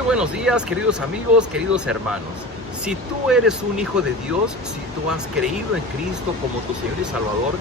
Muy buenos días, queridos amigos, queridos hermanos. Si tú eres un hijo de Dios, si tú has creído en Cristo como tu Señor y Salvador,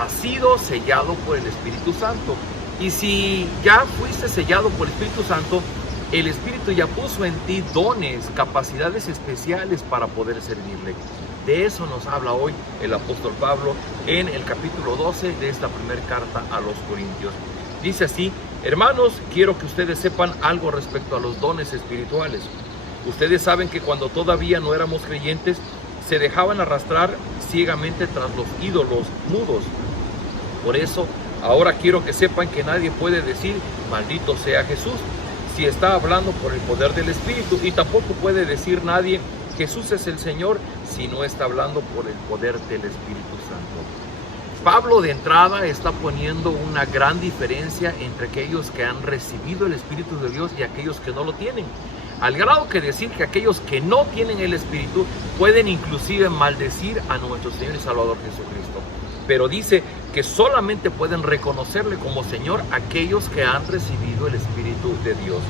has sido sellado por el Espíritu Santo. Y si ya fuiste sellado por el Espíritu Santo, el Espíritu ya puso en ti dones, capacidades especiales para poder servirle. De eso nos habla hoy el apóstol Pablo en el capítulo 12 de esta primera carta a los Corintios. Dice así: hermanos, quiero que ustedes sepan algo respecto a los dones espirituales. Ustedes saben que cuando todavía no éramos creyentes, se dejaban arrastrar ciegamente tras los ídolos mudos. Por eso, ahora quiero que sepan que nadie puede decir, maldito sea Jesús, si está hablando por el poder del Espíritu, y tampoco puede decir nadie, Jesús es el Señor, si no está hablando por el poder del Espíritu Santo. Pablo de entrada está poniendo una gran diferencia entre aquellos que han recibido el Espíritu de Dios y aquellos que no lo tienen. Al grado que decir que aquellos que no tienen el Espíritu pueden inclusive maldecir a nuestro Señor y Salvador Jesucristo. Pero dice que solamente pueden reconocerle como Señor aquellos que han recibido el Espíritu de Dios.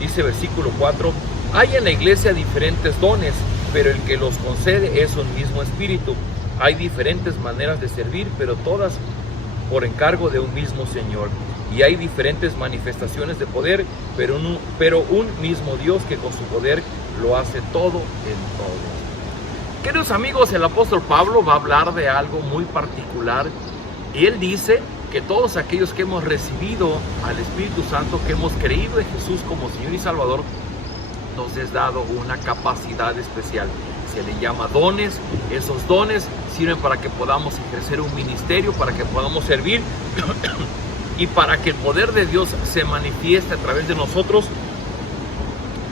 Dice versículo 4, hay en la iglesia diferentes dones, pero el que los concede es un mismo Espíritu. Hay diferentes maneras de servir, pero todas por encargo de un mismo Señor. Y hay diferentes manifestaciones de poder, pero un mismo Dios que con su poder lo hace todo en todo. Queridos amigos, el apóstol Pablo va a hablar de algo muy particular. Y él dice que todos aquellos que hemos recibido al Espíritu Santo, que hemos creído en Jesús como Señor y Salvador, nos es dado una capacidad especial. Se le llama dones. Esos dones sirven para que podamos ejercer un ministerio, para que podamos servir y para que el poder de Dios se manifieste a través de nosotros.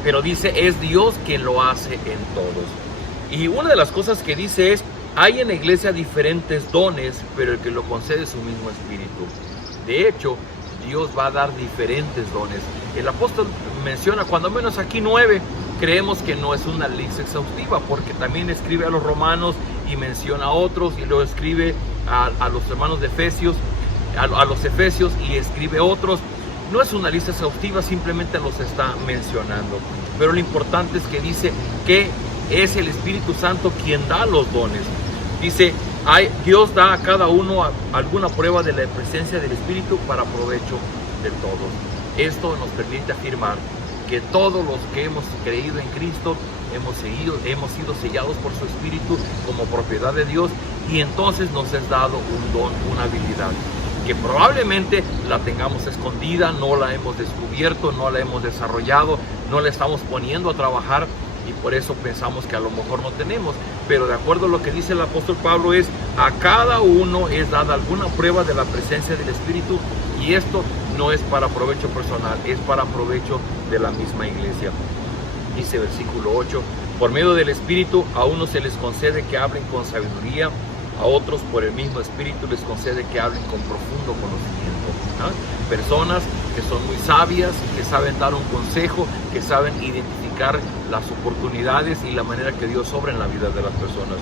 Pero dice, es Dios quien lo hace en todos. Y una de las cosas que dice es, hay en la iglesia diferentes dones, pero el que lo concede es su mismo Espíritu. De hecho, Dios va a dar diferentes dones. El apóstol menciona cuando menos aquí 9. Creemos que no es una lista exhaustiva, porque también escribe a los romanos y menciona a otros, y luego escribe a los hermanos de Efesios, a los efesios, y escribe otros. No es una lista exhaustiva, simplemente los está mencionando. Pero lo importante es que dice que es el Espíritu Santo quien da los dones. Dice, Dios da a cada uno alguna prueba de la presencia del Espíritu para provecho de todos. Esto nos permite afirmar que todos los que hemos creído en Cristo hemos sido sellados por su Espíritu como propiedad de Dios, y entonces nos es dado un don, una habilidad que probablemente la tengamos escondida, no la hemos descubierto, no la hemos desarrollado, no la estamos poniendo a trabajar, y por eso pensamos que a lo mejor no tenemos. Pero de acuerdo a lo que dice el apóstol Pablo, es a cada uno es dada alguna prueba de la presencia del Espíritu, y esto no es para provecho personal, es para provecho de la misma iglesia. Dice versículo 8, por medio del Espíritu a unos se les concede que hablen con sabiduría, a otros por el mismo Espíritu les concede que hablen con profundo conocimiento. Personas que son muy sabias, que saben dar un consejo, que saben identificar las oportunidades y la manera que Dios obra en la vida de las personas,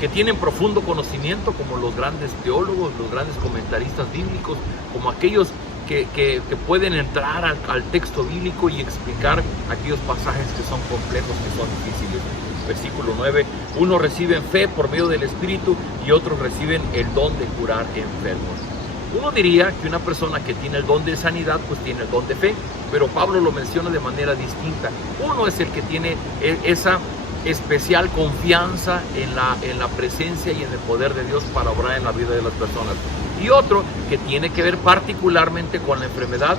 que tienen profundo conocimiento, como los grandes teólogos, los grandes comentaristas bíblicos, como aquellos que pueden entrar al texto bíblico y explicar aquellos pasajes que son complejos, que son difíciles. Versículo 9, unos reciben fe por medio del Espíritu y otros reciben el don de curar enfermos. Uno diría que una persona que tiene el don de sanidad, pues tiene el don de fe, pero Pablo lo menciona de manera distinta. Uno es el que tiene esa especial confianza en la presencia y en el poder de Dios para obrar en la vida de las personas. Y otro que tiene que ver particularmente con la enfermedad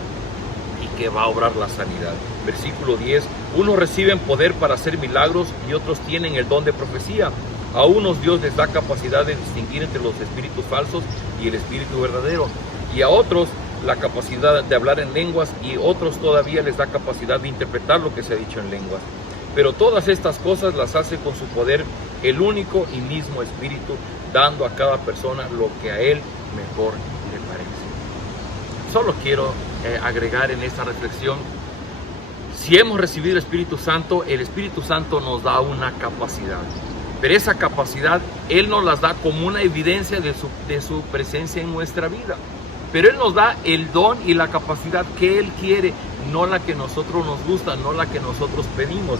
y que va a obrar la sanidad. Versículo 10, unos reciben poder para hacer milagros y otros tienen el don de profecía. A unos Dios les da capacidad de distinguir entre los espíritus falsos y el espíritu verdadero, y a otros la capacidad de hablar en lenguas, y otros todavía les da capacidad de interpretar lo que se ha dicho en lenguas. Pero todas estas cosas las hace con su poder el único y mismo Espíritu, dando a cada persona lo que a él mejor le parece. Solo quiero agregar en esta reflexión, si hemos recibido el Espíritu Santo nos da una capacidad. Pero esa capacidad Él nos las da como una evidencia de su presencia en nuestra vida. pero Él nos da el don y la capacidad que Él quiere, no la que nosotros nos gusta, no la que nosotros pedimos.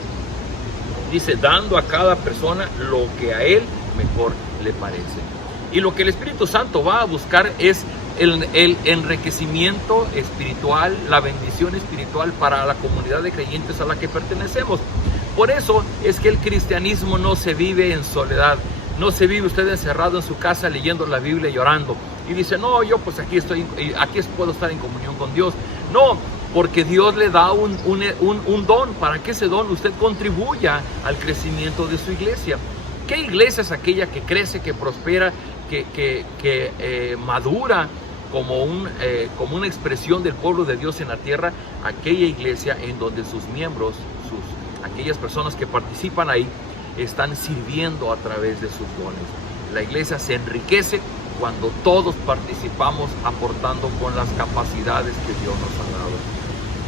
Dice, dando a cada persona lo que a Él mejor le parece. Y lo que el Espíritu Santo va a buscar es el enriquecimiento espiritual, la bendición espiritual para la comunidad de creyentes a la que pertenecemos. Por eso es que el cristianismo no se vive en soledad. No se vive usted encerrado en su casa leyendo la Biblia y orando. Y dice, no, yo pues aquí puedo estar en comunión con Dios. No, porque Dios le da un don para que ese don usted contribuya al crecimiento de su iglesia. ¿Qué iglesia es aquella que crece, que prospera, que madura como una expresión del pueblo de Dios en la tierra? Aquella iglesia en donde sus miembros, aquellas personas que participan ahí, están sirviendo a través de sus dones. La iglesia se enriquece cuando todos participamos aportando con las capacidades que Dios nos ha dado.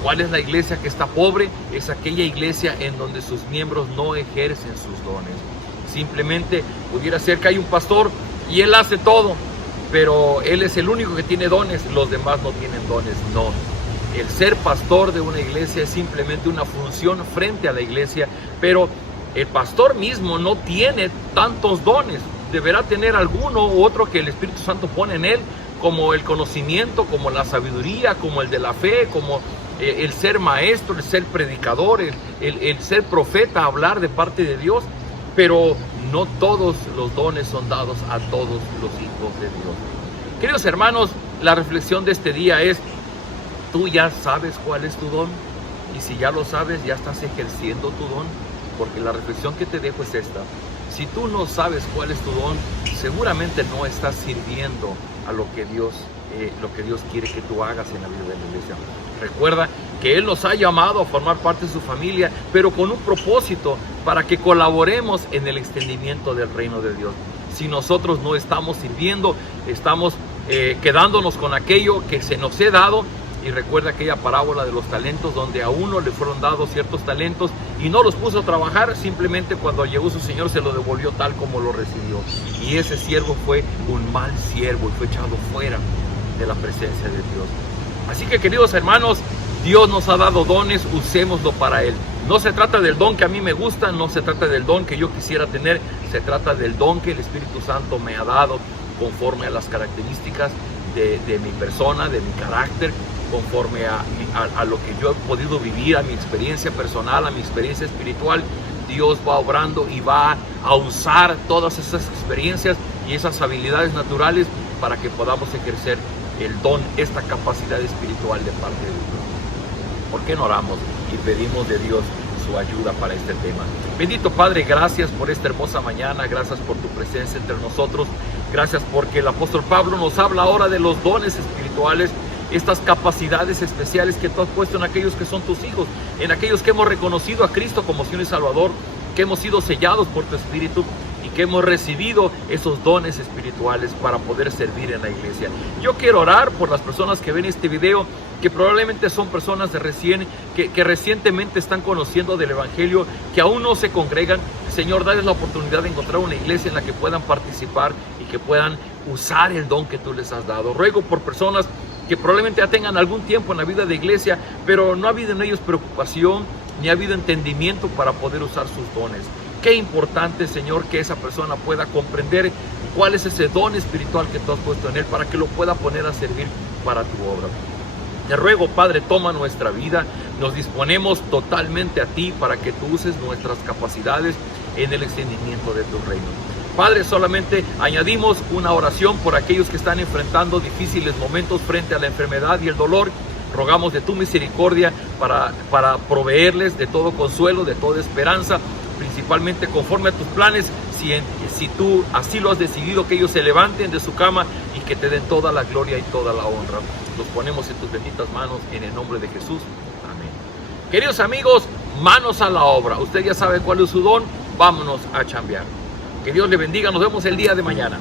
¿Cuál es la iglesia que está pobre? Es aquella iglesia en donde sus miembros no ejercen sus dones. Simplemente pudiera ser que hay un pastor y él hace todo, pero él es el único que tiene dones, los demás no tienen dones. No. El ser pastor de una iglesia es simplemente una función frente a la iglesia, pero el pastor mismo no tiene tantos dones. Deberá tener alguno u otro que el Espíritu Santo pone en él, como el conocimiento, como la sabiduría, como el de la fe, como el ser maestro, el ser predicador, el ser profeta, hablar de parte de Dios. Pero no todos los dones son dados a todos los hijos de Dios. Queridos hermanos, la reflexión de este día es: tú ya sabes cuál es tu don, y si ya lo sabes, ya estás ejerciendo tu don. Porque la reflexión que te dejo es esta: si tú no sabes cuál es tu don, seguramente no estás sirviendo a lo que Dios quiere que tú hagas en la vida de la iglesia. Recuerda que Él nos ha llamado a formar parte de su familia, pero con un propósito, para que colaboremos en el extendimiento del reino de Dios. Si nosotros no estamos sirviendo, estamos quedándonos con aquello que se nos ha dado. Y recuerda aquella parábola de los talentos, donde a uno le fueron dados ciertos talentos y no los puso a trabajar, simplemente cuando llegó su Señor se lo devolvió tal como lo recibió. Y ese siervo fue un mal siervo y fue echado fuera de la presencia de Dios. Así que, queridos hermanos, Dios nos ha dado dones, usémoslo para Él. No se trata del don que a mí me gusta, no se trata del don que yo quisiera tener, se trata del don que el Espíritu Santo me ha dado conforme a las características de mi persona, de mi carácter, conforme a lo que yo he podido vivir, a mi experiencia personal, a mi experiencia espiritual. Dios va obrando y va a usar todas esas experiencias y esas habilidades naturales para que podamos ejercer el don, esta capacidad espiritual de parte de Dios. ¿Por qué no oramos y pedimos de Dios su ayuda para este tema? Bendito Padre, gracias por esta hermosa mañana, gracias por tu presencia entre nosotros, gracias porque el apóstol Pablo nos habla ahora de los dones espirituales, estas capacidades especiales que tú has puesto en aquellos que son tus hijos, en aquellos que hemos reconocido a Cristo como Señor y Salvador, que hemos sido sellados por tu Espíritu y que hemos recibido esos dones espirituales para poder servir en la iglesia. Yo quiero orar por las personas que ven este video, que probablemente son personas que recientemente están conociendo del Evangelio, que aún no se congregan. Señor, dales la oportunidad de encontrar una iglesia en la que puedan participar y que puedan usar el don que tú les has dado. Ruego por personas que probablemente ya tengan algún tiempo en la vida de iglesia, pero no ha habido en ellos preocupación, ni ha habido entendimiento para poder usar sus dones. Qué importante, Señor, que esa persona pueda comprender cuál es ese don espiritual que tú has puesto en él, para que lo pueda poner a servir para tu obra. Te ruego, Padre, toma nuestra vida, nos disponemos totalmente a ti para que tú uses nuestras capacidades en el extendimiento de tu reino. Padre, solamente añadimos una oración por aquellos que están enfrentando difíciles momentos frente a la enfermedad y el dolor. Rogamos de tu misericordia para proveerles de todo consuelo, de toda esperanza, principalmente conforme a tus planes, si tú así lo has decidido, que ellos se levanten de su cama y que te den toda la gloria y toda la honra. Los ponemos en tus benditas manos, en el nombre de Jesús. Amén. Queridos amigos, manos a la obra. Usted ya sabe cuál es su don, vámonos a chambear. Que Dios le bendiga, nos vemos el día de mañana.